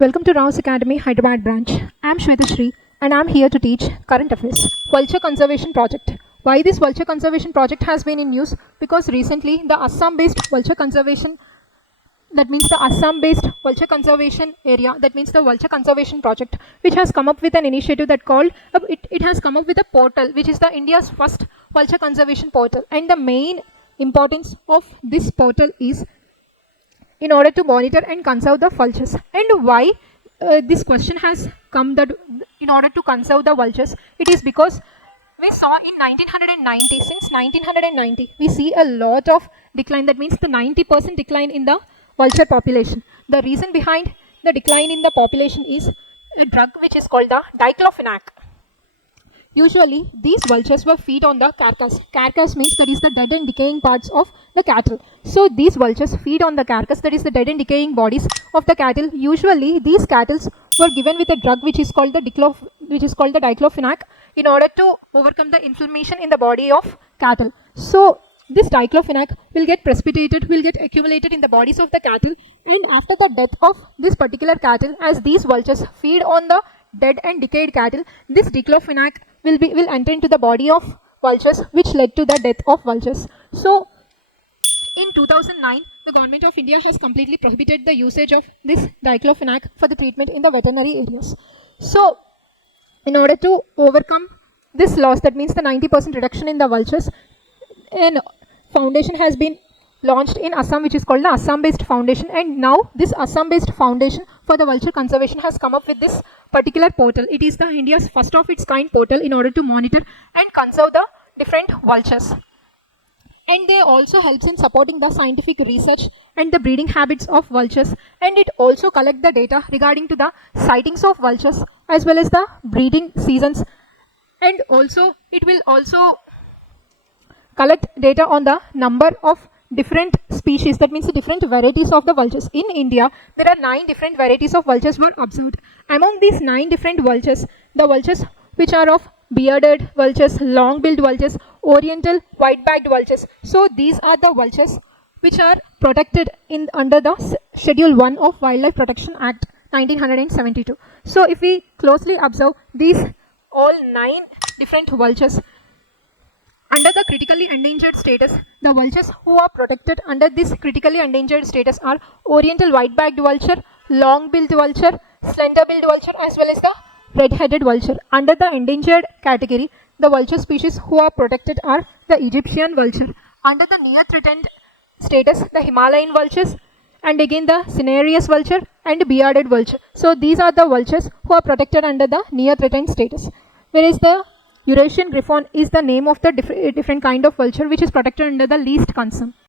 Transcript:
Welcome to Raos Academy, Hyderabad Branch. I am Shri and I am here to teach current affairs. Vulture Conservation Project. Why this Vulture Conservation Project has been in news? Because recently the Assam-based Vulture Conservation, that means the Assam-based Vulture Conservation area, that means the Vulture Conservation Project, which has come up with an initiative that called, it has come up with a portal, which is the India's first Vulture Conservation portal. And the main importance of this portal is in order to monitor and conserve the vultures. And why this question has come, that in order to conserve the vultures, it is because we saw in 1990, since 1990, we see a lot of decline, that means the 90% decline in the vulture population. The reason behind the decline in the population is a drug which is called the diclofenac. Usually, these vultures were feed on the carcass. Carcass means that is the dead and decaying parts of the cattle. So, these vultures feed on the carcass, that is the dead and decaying bodies of the cattle. Usually, these cattle were given with a drug which is called the diclofenac in order to overcome the inflammation in the body of cattle. So, this diclofenac will get precipitated, will get accumulated in the bodies of the cattle, and after the death of this particular cattle, as these vultures feed on the dead and decayed cattle, this diclofenac will enter into the body of vultures, which led to the death of vultures. So, in 2009, the government of India has completely prohibited the usage of this diclofenac for the treatment in the veterinary areas. So, in order to overcome this loss, that means the 90% reduction in the vultures, an foundation has been launched in Assam, which is called the Assam-based foundation, and now this Assam-based foundation for the vulture conservation has come up with this particular portal. It is the India's first of its kind portal in order to monitor and conserve the different vultures. And they also helps in supporting the scientific research and the breeding habits of vultures, and it also collect the data regarding to the sightings of vultures as well as the breeding seasons, and also it will also collect data on the number of different species, that means the different varieties of the vultures. In India, there are 9 different varieties of vultures were observed. Among these 9 different vultures, the vultures which are of bearded vultures, long-billed vultures, oriental white-backed vultures. So these are the vultures which are protected under the Schedule 1 of Wildlife Protection Act 1972. So if we closely observe these all 9 different vultures, under the critically endangered status, the vultures who are protected under this critically endangered status are oriental white-backed vulture, long-billed vulture, slender-billed vulture, as well as the red-headed vulture. Under the endangered category, the vulture species who are protected are the Egyptian vulture. Under the near-threatened status, the Himalayan vultures, and again the cinereous vulture and bearded vulture. So these are the vultures who are protected under the near-threatened status. Whereas the Eurasian griffon is the name of the different kind of vulture which is protected under the least concern.